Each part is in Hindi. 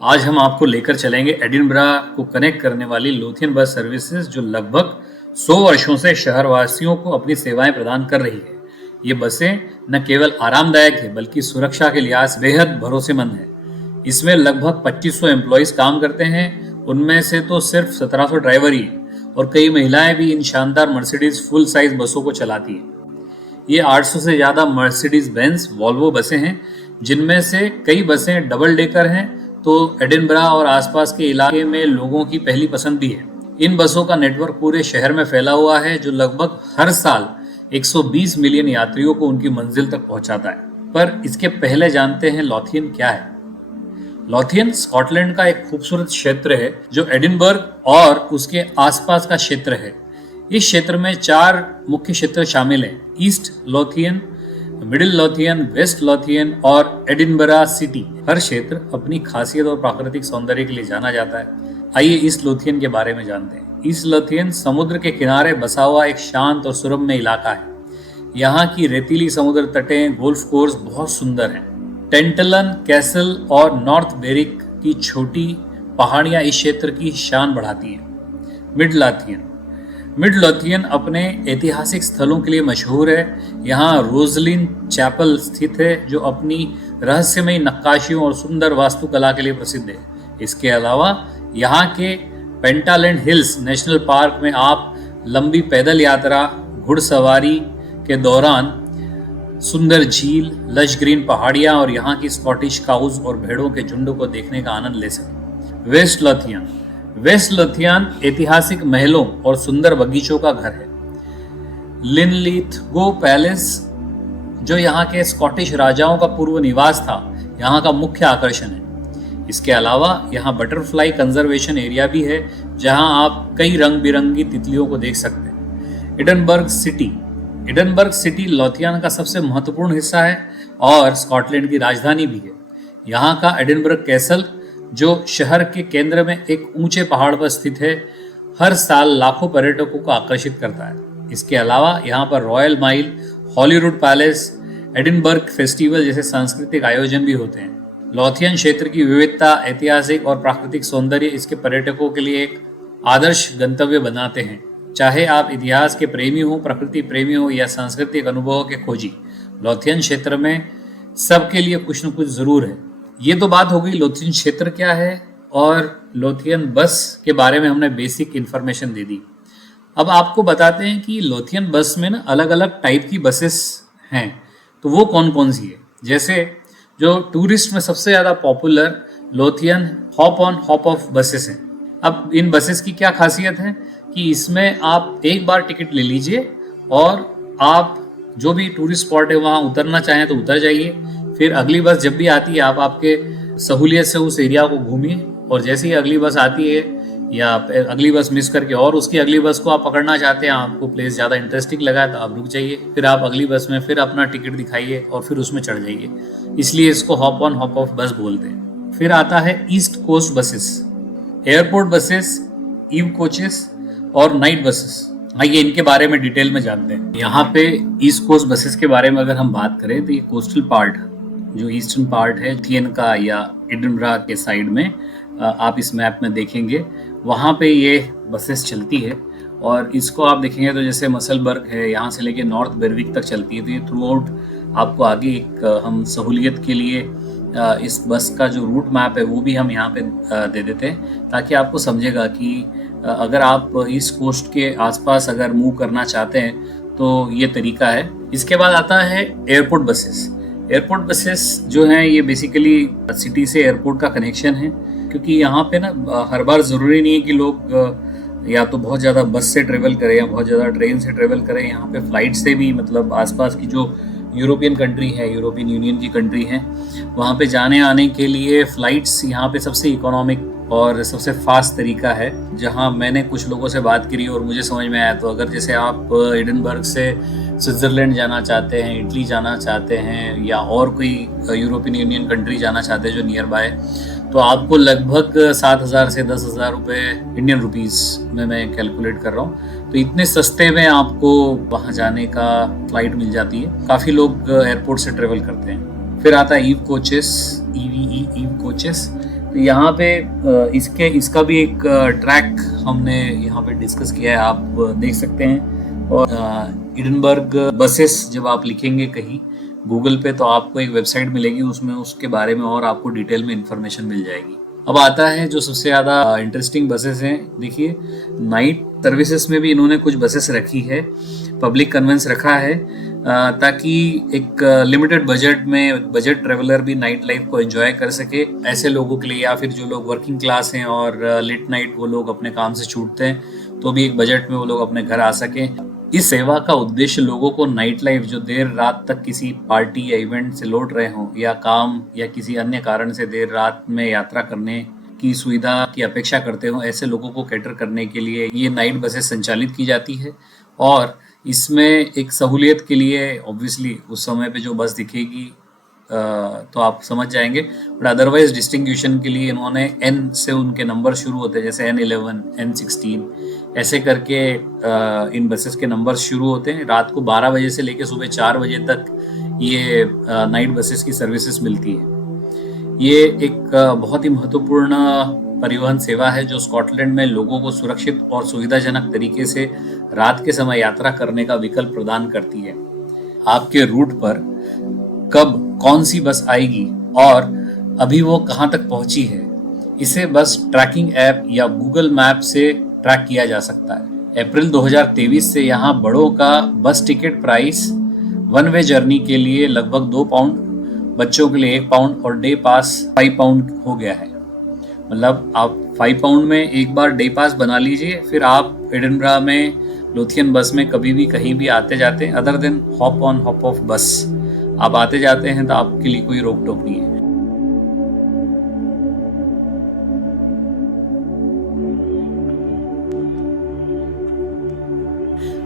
आज हम आपको लेकर चलेंगे एडिनबरा को कनेक्ट करने वाली लोथियन बस सर्विसेज जो लगभग 100 वर्षों से शहरवासियों को अपनी सेवाएं प्रदान कर रही है। ये बसें न केवल आरामदायक है बल्कि सुरक्षा के लिहाज से बेहद भरोसेमंद है। इसमें लगभग 2500 एम्प्लॉइज काम करते हैं, उनमें से तो सिर्फ 1700 ड्राइवर ही हैं और कई महिलाएं भी इन शानदार मर्सिडीज फुल साइज बसों को चलाती हैं। ये 800 से ज्यादा मर्सिडीज बेंज वॉल्वो बसें हैं, जिनमें से कई बसें डबल डेकर हैं, तो एडिनबरा और आसपास के इलाके में लोगों की पहली पसंद भी है। इन बसों का नेटवर्क पूरे शहर में फैला हुआ है, जो लगभग हर साल 120 मिलियन यात्रियों को उनकी मंजिल तक पहुंचाता है। पर इसके पहले जानते हैं लोथियन क्या है। लोथियन स्कॉटलैंड का एक खूबसूरत क्षेत्र है जो एडिनबर्ग और उसके आसपास का क्षेत्र है। इस क्षेत्र में 4 मुख्य क्षेत्र शामिल हैं: east Lothian, middle Lothian, West Lothian और एडिनबरा सिटी। हर क्षेत्र अपनी खासियत और प्राकृतिक सौंदर्य के लिए जाना जाता है। आइए ईस्ट लोथियन के बारे में जानते हैं। ईस्ट लोथियन समुद्र के किनारे बसा हुआ एक शांत और सुरम्य इलाका है। यहाँ की रेतीली समुद्र तटें, गोल्फ कोर्स बहुत सुंदर हैं। टेंटलन कैसल और नॉर्थ बेरिक की छोटी पहाड़ियां इस क्षेत्र की शान बढ़ाती हैं। मिड लोथियन मिड लोथियन अपने ऐतिहासिक स्थलों के लिए मशहूर है। यहाँ रोजलिन चैपल स्थित है, जो अपनी रहस्यमयी नक्काशियों और सुंदर वास्तुकला के लिए प्रसिद्ध है। इसके अलावा यहाँ के पेंटालैंड हिल्स नेशनल पार्क में आप लंबी पैदल यात्रा, घुड़सवारी के दौरान सुंदर झील, लश ग्रीन पहाड़ियाँ और यहाँ की स्कॉटिश काउज और भेड़ों के झुंड को देखने का आनंद ले सकें। वेस्ट लोथियन ऐतिहासिक महलों और सुंदर बगीचों का घर है। लिनलिथगो पैलेस, जो यहाँ के स्कॉटिश राजाओं का पूर्व निवास था, यहाँ का मुख्य आकर्षण है। इसके अलावा यहाँ बटरफ्लाई कंजर्वेशन एरिया भी है, जहाँ आप कई रंग बिरंगी तितलियों को देख सकते हैं। एडिनबर्ग सिटी लोथियन का सबसे महत्वपूर्ण हिस्सा है और स्कॉटलैंड की राजधानी भी है। यहाँ का एडिनबर्ग कैसल, जो शहर के केंद्र में एक ऊंचे पहाड़ पर स्थित है, हर साल लाखों पर्यटकों को आकर्षित करता है। इसके अलावा यहाँ पर royal mile, Hollywood palace, Edinburgh festival जैसे सांस्कृतिक आयोजन भी होते हैं। लोथियन क्षेत्र की विविधता, ऐतिहासिक और प्राकृतिक सौंदर्य इसके पर्यटकों के लिए एक आदर्श गंतव्य बनाते हैं। चाहे आप इतिहास के प्रेमी हो, प्रकृति प्रेमी हो या सांस्कृतिक अनुभवों के खोजी, लोथियन क्षेत्र में सबके लिए कुछ न कुछ जरूर है। ये तो बात हो गई लोथियन क्षेत्र क्या है और लोथियन बस के बारे में हमने बेसिक इन्फॉर्मेशन दे दी। अब आपको बताते हैं कि लोथियन बस में ना अलग अलग टाइप की बसेस हैं, तो वो कौन कौन सी है। जैसे जो टूरिस्ट में सबसे ज़्यादा popular Lothian hop on hop off buses हैं। अब इन बसेस की क्या खासियत है कि इसमें आप एक बार टिकट ले लीजिए और आप जो भी टूरिस्ट स्पॉट है वहाँ उतरना चाहें तो उतर जाइए। फिर अगली बस जब भी आती है आप आपके सहूलियत से उस एरिया को घूमिए, और जैसे ही अगली बस आती है या अगली बस मिस करके और उसकी अगली बस को आप पकड़ना चाहते हैं, आपको प्लेस ज़्यादा इंटरेस्टिंग लगा तो आप रुक जाइए, फिर आप अगली बस में फिर अपना टिकट दिखाइए और फिर उसमें चढ़ जाइए। इसलिए इसको हॉप ऑन हॉप ऑफ बस बोलते हैं। फिर आता है east coast buses, airport buses, eve coaches और नाइट बसेस। आइए इनके बारे में डिटेल में जानते हैं। यहाँ पे ईस्ट कोस्ट बसेस के बारे में अगर हम बात करें तो ये कोस्टल पार्ट, जो ईस्टर्न पार्ट है लोथियन का या एडिनबरा के साइड में, आप इस मैप में देखेंगे वहाँ पे ये बसेस चलती है। और इसको आप देखेंगे तो जैसे मसलबर्ग है, यहाँ से लेके नॉर्थ बेरविक तक चलती है। तो ये थ्रू आउट आपको आगे एक हम सहूलियत के लिए इस बस का जो रूट मैप है वो भी हम यहाँ पे दे देते हैं, ताकि आपको समझेगा कि अगर आप ईस्ट कोस्ट के आसपास अगर मूव करना चाहते हैं तो ये तरीका है। इसके बाद आता है एयरपोर्ट बसेस। एयरपोर्ट बसेस जो हैं ये बेसिकली सिटी से एयरपोर्ट का कनेक्शन है, क्योंकि यहाँ पे ना हर बार ज़रूरी नहीं है कि लोग या तो बहुत ज़्यादा बस से ट्रेवल करें या बहुत ज़्यादा ट्रेन से ट्रेवल करें। यहाँ पे फ्लाइट से भी, मतलब आसपास की जो यूरोपियन कंट्री है, यूरोपियन यूनियन की कंट्री हैं, वहाँ पे जाने आने के लिए फ़्लाइट्स यहाँ पे सबसे इकोनॉमिक और सबसे फास्ट तरीका है। जहाँ मैंने कुछ लोगों से बात करी और मुझे समझ में आया, तो अगर जैसे आप एडिनबर्ग से स्विट्ज़रलैंड जाना चाहते हैं, इटली जाना चाहते हैं या और कोई यूरोपियन यूनियन कंट्री जाना चाहते हैं जो नियर बाय, तो आपको लगभग 7,000 से 10,000 रुपये इंडियन रुपीज़ में मैं कैलकुलेट कर रहा हूँ। तो इतने सस्ते में आपको वहाँ जाने का फ्लाइट मिल जाती है। काफ़ी लोग एयरपोर्ट से ट्रेवल करते हैं। फिर आता है ईव कोचेस, ईव कोचेस। यहाँ पे इसका भी एक ट्रैक हमने यहाँ पे डिस्कस किया है, आप देख सकते हैं। और एडिनबर्ग बसेस जब आप लिखेंगे कहीं गूगल पे तो आपको एक वेबसाइट मिलेगी, उसमें उसके बारे में और आपको डिटेल में इंफॉर्मेशन मिल जाएगी। अब आता है जो सबसे ज़्यादा इंटरेस्टिंग बसेस हैं। देखिए, नाइट सर्विसेज में भी इन्होंने कुछ बसेस रखी है, पब्लिक कन्वेंस रखा है, ताकि एक लिमिटेड बजट में बजट ट्रेवलर भी नाइट लाइफ को एंजॉय कर सके, ऐसे लोगों के लिए, या फिर जो लोग वर्किंग क्लास हैं और लेट नाइट वो लोग अपने काम से छूटते हैं तो भी एक बजट में वो लोग अपने घर आ सकें। इस सेवा का उद्देश्य लोगों को नाइट लाइफ जो देर रात तक किसी पार्टी या इवेंट से लौट रहे हों या काम या किसी अन्य कारण से देर रात में यात्रा करने की सुविधा की अपेक्षा करते हो, ऐसे लोगों को कैटर करने के लिए ये नाइट बसेस संचालित की जाती है। और इसमें एक सहूलियत के लिए ऑब्वियसली उस समय पे जो बस दिखेगी तो आप समझ जाएंगे, बट अदरवाइज डिस्टिंग्विशन के लिए इन्होंने एन से उनके नंबर शुरू होते हैं, जैसे N11, N16 ऐसे करके इन बसेस के नंबर शुरू होते हैं। रात को 12 बजे से लेकर सुबह 4 बजे तक ये नाइट बसेस की सर्विसेज मिलती है। ये एक बहुत ही महत्वपूर्ण परिवहन सेवा है जो स्कॉटलैंड में लोगों को सुरक्षित और सुविधाजनक तरीके से रात के समय यात्रा करने का विकल्प प्रदान करती है। आपके रूट पर कब कौन सी बस आएगी और अभी वो कहाँ तक पहुंची है, इसे बस ट्रैकिंग ऐप या गूगल मैप से ट्रैक किया जा सकता है। अप्रैल 2023 से यहाँ बड़ों का बस ticket price one way journey के लिए लगभग 2 पाउंड, बच्चों के लिए 1 पाउंड और डे पास 5 पाउंड हो गया है। मतलब आप 5 पाउंड में एक बार डे पास बना लीजिए, फिर आप एडिनबरा में लोथियन बस में कभी भी कहीं भी आते जाते, other than hop on hop off बस आप आते जाते हैं तो आपके लिए कोई रोक टोक नहीं है।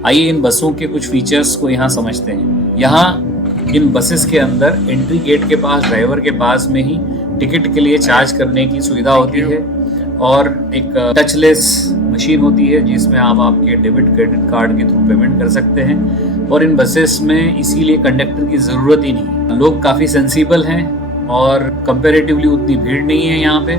आइए इन बसों के कुछ फीचर्स को यहाँ समझते हैं। यहाँ इन बसेस के अंदर एंट्री गेट के पास ड्राइवर के पास में ही टिकट के लिए चार्ज करने की सुविधा होती है और एक टचलेस मशीन होती है जिसमें आप आपके डेबिट क्रेडिट कार्ड के थ्रू पेमेंट कर सकते हैं। और इन बसेस में इसीलिए कंडक्टर की ज़रूरत ही नहीं, लोग काफ़ी सेंसिबल हैं और कंपैरेटिवली उतनी भीड़ नहीं है यहाँ पे,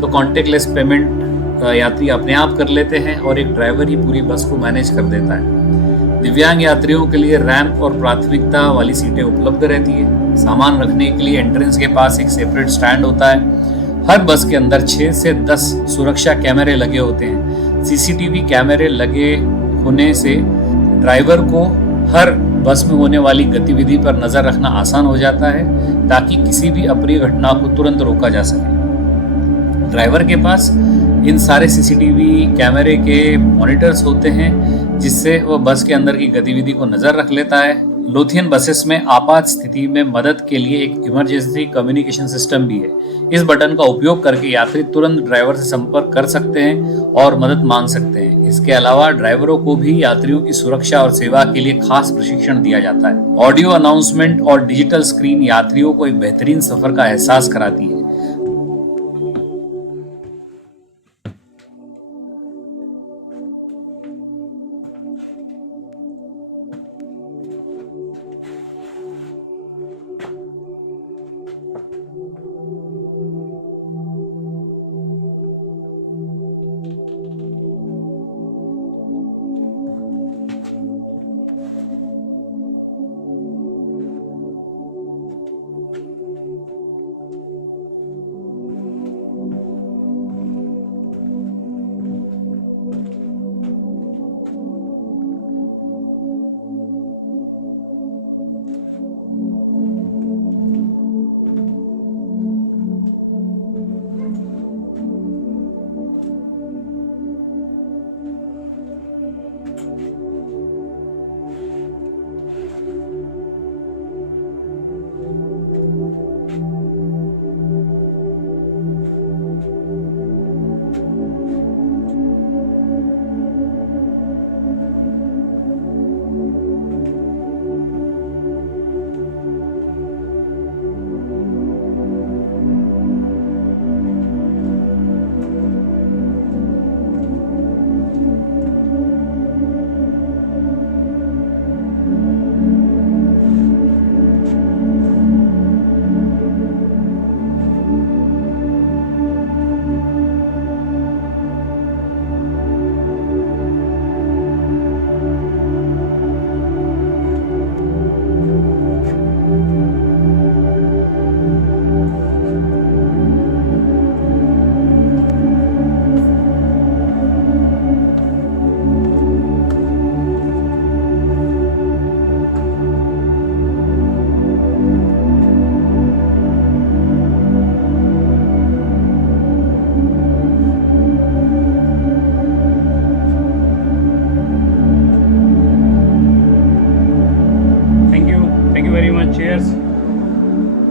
तो कॉन्टेक्टलेस पेमेंट यात्री अपने आप कर लेते हैं और एक ड्राइवर ही पूरी बस को मैनेज कर देता है। दिव्यांग यात्रियों के लिए रैंप और प्राथमिकता वाली सीटें उपलब्ध रहती है। सामान रखने के लिए एंट्रेंस के पास एक सेपरेट स्टैंड होता है। हर बस के अंदर 6 से 10 सुरक्षा कैमरे लगे होते हैं। सीसीटीवी कैमरे लगे होने से ड्राइवर को हर बस में होने वाली गतिविधि पर नजर रखना आसान हो जाता है ताकि किसी भी अप्रिय घटना को तुरंत रोका जा सके। ड्राइवर के पास इन सारे सीसीटीवी कैमरे के मॉनिटर्स होते हैं जिससे वह बस के अंदर की गतिविधि को नजर रख लेता है। लोथियन बसेस में आपात स्थिति में मदद के लिए एक इमरजेंसी कम्युनिकेशन सिस्टम भी है। इस बटन का उपयोग करके यात्री तुरंत ड्राइवर से संपर्क कर सकते हैं और मदद मांग सकते हैं। इसके अलावा ड्राइवरों को भी यात्रियों की सुरक्षा और सेवा के लिए खास प्रशिक्षण दिया जाता है। ऑडियो अनाउंसमेंट और डिजिटल स्क्रीन यात्रियों को एक बेहतरीन सफर का एहसास कराती है।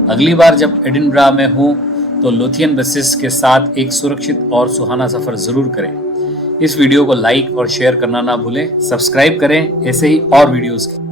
अगली बार जब एडिनबरा में हूँ तो लोथियन बसेस के साथ एक सुरक्षित और सुहाना सफर जरूर करें। इस वीडियो को लाइक और शेयर करना ना भूलें। सब्सक्राइब करें ऐसे ही और वीडियोस के